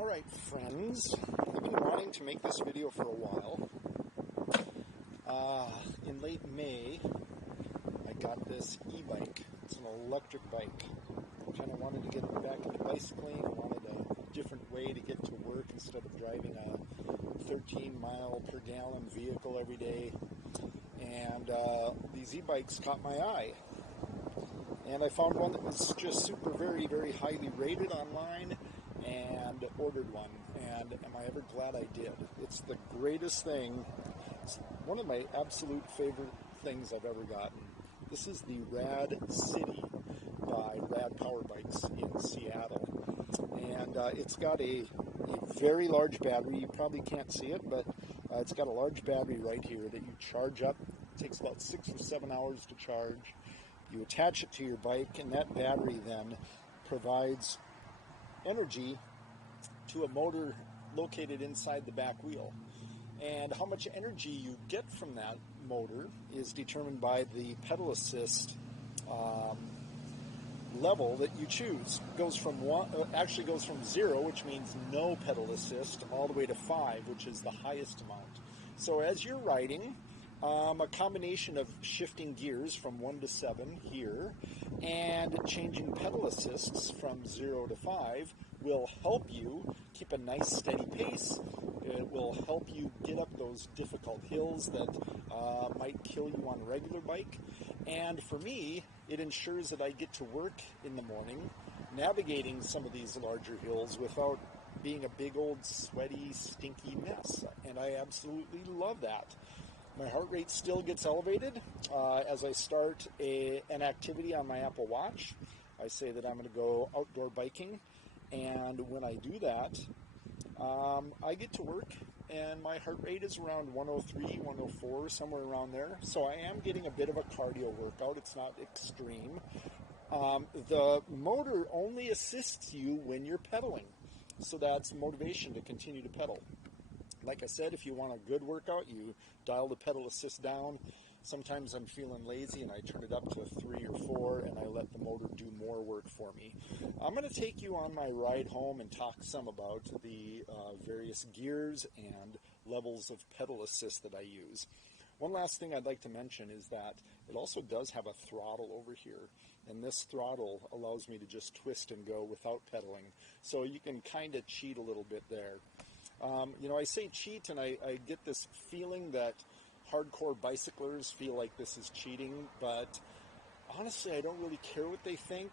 Alright friends, I've been wanting to make this video for a while. In late May, I got this e-bike. It's an electric bike. I kind of wanted to get back into bicycling. I wanted a different way to get to work instead of driving a 13 mile per gallon vehicle every day. And these e-bikes caught my eye. And I found one that was just very, very highly rated online and ordered one. And am I ever glad I did? It's the greatest thing. It's one of my absolute favorite things I've ever gotten. This is the RadCity by Rad Power Bikes in Seattle. And it's got a very large battery. You probably can't see it, but it's got a large battery right here that you charge up. It takes about 6 or 7 hours to charge. You attach it to your bike, and that battery then provides energy to a motor located inside the back wheel. And how much energy you get from that motor is determined by the pedal assist level that you choose. It goes from actually goes from 0, which means no pedal assist, all the way to 5, which is the highest amount. So as you're riding, a combination of shifting gears from 1 to 7 here and changing pedal assists from 0 to 5 will help you keep a nice steady pace. It will help you get up those difficult hills that might kill you on a regular bike. And for me, it ensures that I get to work in the morning navigating some of these larger hills without being a big old sweaty, stinky mess. And I absolutely love that. My heart rate still gets elevated as I start an activity on my Apple Watch. I say that I'm going to go outdoor biking, and when I do that, I get to work, and my heart rate is around 103, 104, somewhere around there. So I am getting a bit of a cardio workout. It's not extreme. The motor only assists you when you're pedaling, so that's motivation to continue to pedal. Like I said, if you want a good workout, you dial the pedal assist down. Sometimes I'm feeling lazy and I turn it up to a 3 or 4 and I let the motor do more work for me. I'm going to take you on my ride home and talk some about the various gears and levels of pedal assist that I use. One last thing I'd like to mention is that it also does have a throttle over here, and this throttle allows me to just twist and go without pedaling. So you can kind of cheat a little bit there. I say cheat, and I get this feeling that hardcore bicyclers feel like this is cheating, but honestly, I don't really care what they think.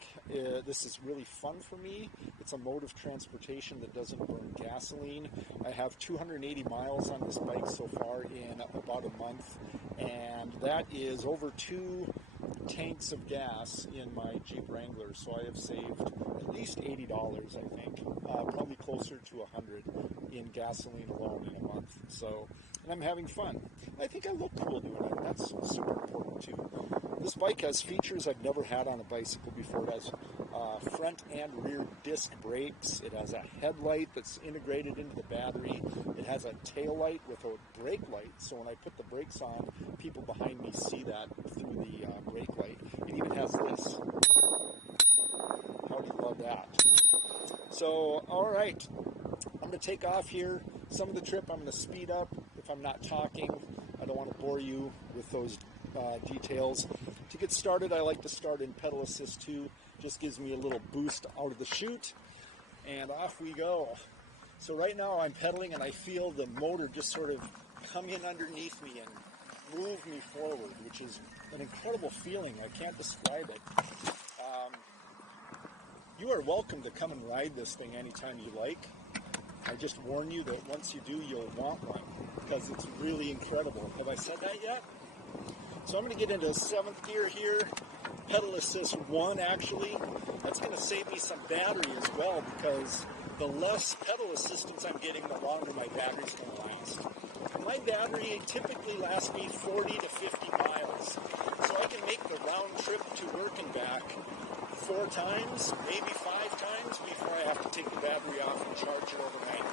This is really fun for me. It's a mode of transportation that doesn't burn gasoline. I have 280 miles on this bike so far in about a month, and that is over 2 tanks of gas in my Jeep Wrangler, so I have saved at least $80, I think, probably closer to $100 in gasoline alone in a month. So, and I'm having fun. I think I look cool doing it. That's super important too. This bike has features I've never had on a bicycle before. It has front and rear disc brakes. It has a headlight that's integrated into the battery. It has a tail light with a brake light, so when I put the brakes on, people behind me see that through the brake light. It even has this. How do you love that? So, all right, I'm going to take off here. Some of the trip I'm going to speed up if I'm not talking. I don't want to bore you with those details. To get started, I like to start in pedal assist 2. Just gives me a little boost out of the chute, and off we go. So right now I'm pedaling and I feel the motor just sort of come in underneath me and move me forward, which is an incredible feeling. I can't describe it. You are welcome to come and ride this thing anytime you like. I just warn you that once you do, you'll want one, because it's really incredible. Have I said that yet? So I'm going to get into 7th gear here, pedal assist 1 actually. That's going to save me some battery as well, because the less pedal assistance I'm getting, the longer my battery's going to last. My battery typically lasts me 40 to 50 miles, so I can make the round trip to work and back 4 times, maybe 5 times before I have to take the battery off and charge it overnight.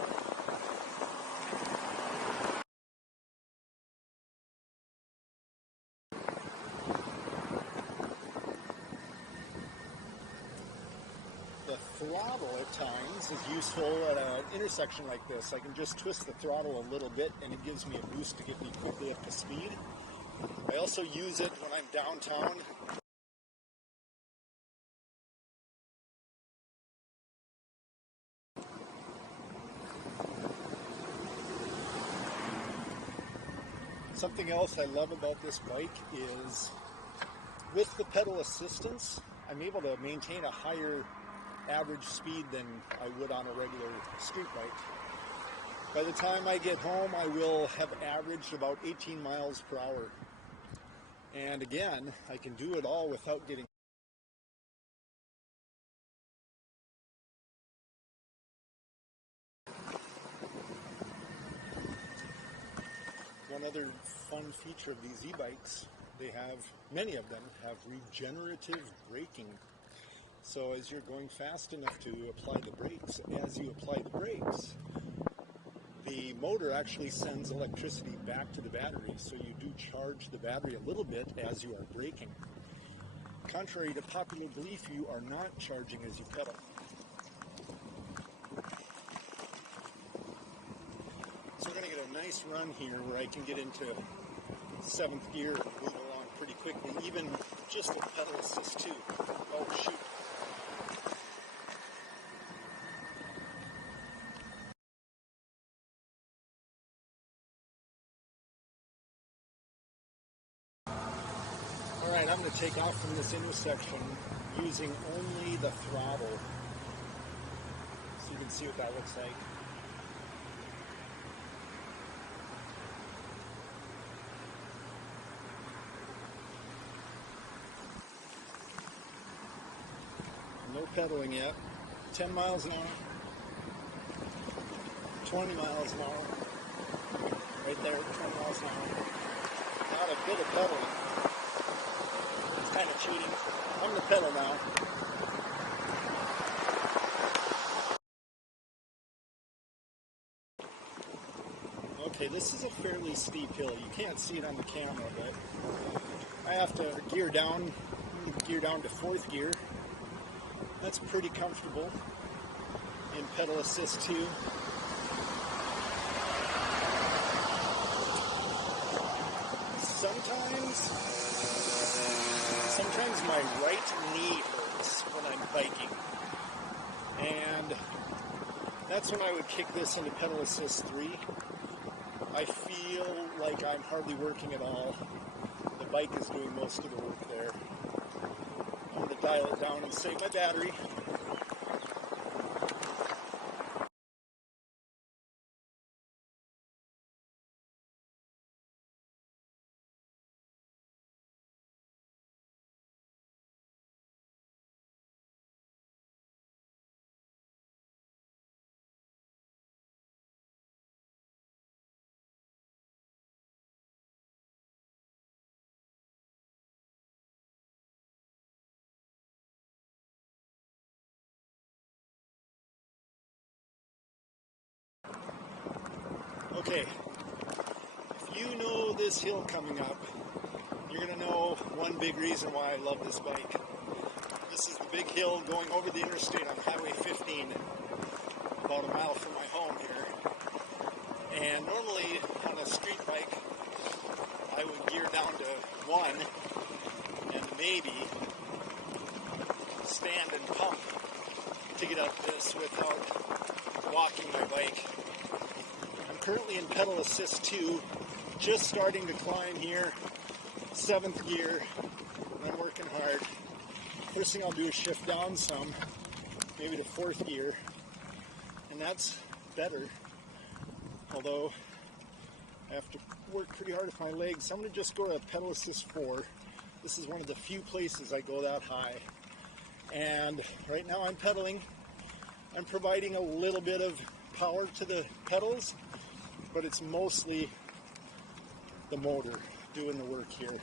The throttle at times is useful at an intersection like this. I can just twist the throttle a little bit and it gives me a boost to get me quickly up to speed. I also use it when I'm downtown. Something else I love about this bike is with the pedal assistance, I'm able to maintain a higher average speed than I would on a regular street bike. By the time I get home, I will have averaged about 18 miles per hour. And again, I can do it all without getting One other fun feature of these e-bikes, many of them have regenerative braking. So as you're going fast enough to apply the brakes, as you apply the brakes, the motor actually sends electricity back to the battery, so you do charge the battery a little bit as you are braking. Contrary to popular belief, you are not charging as you pedal. So we're going to get a nice run here where I can get into 7th gear and move along pretty quickly, even just with pedal assist too. Oh shoot. Alright, I'm going to take off from this intersection using only the throttle. So you can see what that looks like. No pedaling yet. 10 miles an hour. 20 miles an hour. Right there, 20 miles an hour. Not a bit of pedaling. It's kind of cheating. I'm going to pedal now. Okay, this is a fairly steep hill. You can't see it on the camera, but I have to gear down to 4th gear. That's pretty comfortable in pedal assist too. Sometimes my right knee hurts when I'm biking, and that's when I would kick this into pedal assist 3. I feel like I'm hardly working at all. The bike is doing most of the work there. I'm going to dial it down and save my battery. Okay, if you know this hill coming up, you're going to know one big reason why I love this bike. This is the big hill going over the interstate on Highway 15, about a mile from my home here. And normally on a street bike, I would gear down to 1 and maybe stand and pump to get up this without walking my bike. I'm currently in pedal assist 2, just starting to climb here, 7th gear, and I'm working hard. First thing I'll do is shift down some, maybe to 4th gear, and that's better, although I have to work pretty hard with my legs. So I'm going to just go to pedal assist 4. This is one of the few places I go that high, and right now I'm pedaling. I'm providing a little bit of power to the pedals, but it's mostly the motor doing the work here.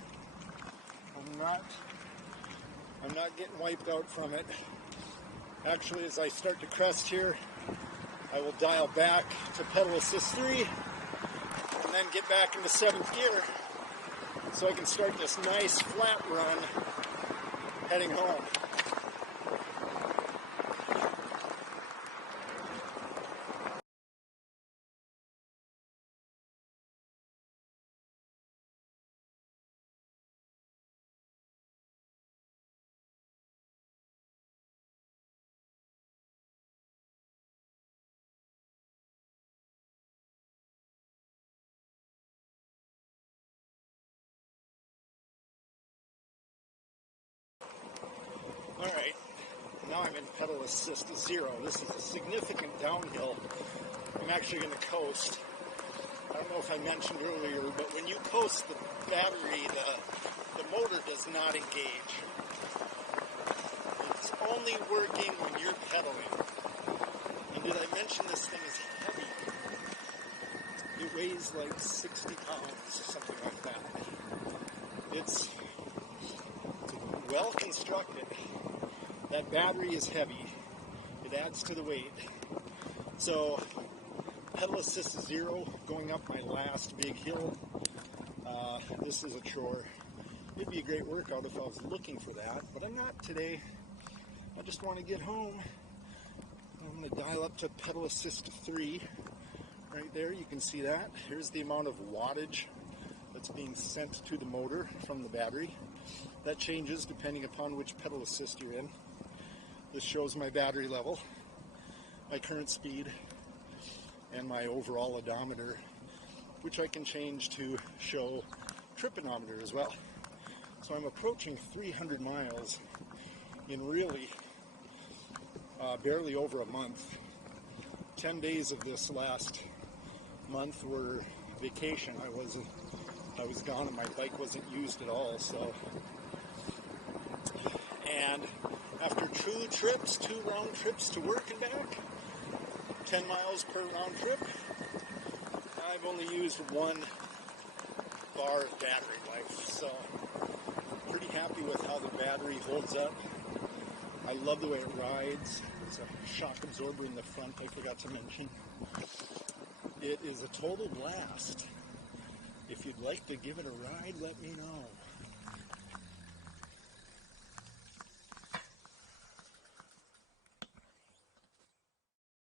I'm not getting wiped out from it. Actually, as I start to crest here, I will dial back to pedal assist 3 and then get back into 7th gear so I can start this nice flat run heading home. Alright, now I'm in pedal assist 0. This is a significant downhill. I'm actually going to coast. I don't know if I mentioned earlier, but when you coast, the battery, the motor does not engage. It's only working when you're pedaling. And did I mention this thing is heavy? It weighs like 60 pounds or something like that. It's well constructed. That battery is heavy. It adds to the weight. So, pedal assist 0, going up my last big hill. This is a chore. It'd be a great workout if I was looking for that, but I'm not today. I just want to get home. I'm going to dial up to pedal assist 3. Right there, you can see that. Here's the amount of wattage that's being sent to the motor from the battery. That changes depending upon which pedal assist you're in. This shows my battery level, my current speed, and my overall odometer, which I can change to show triponometer as well. So I'm approaching 300 miles in really barely over a month. 10 days of this last month were vacation. I was gone and my bike wasn't used at all. So, and after 2 trips, 2 round trips to work and back, 10 miles per round trip, I've only used 1 bar of battery life. So, pretty happy with how the battery holds up. I love the way it rides. There's a shock absorber in the front I forgot to mention. It is a total blast. If you'd like to give it a ride, let me know.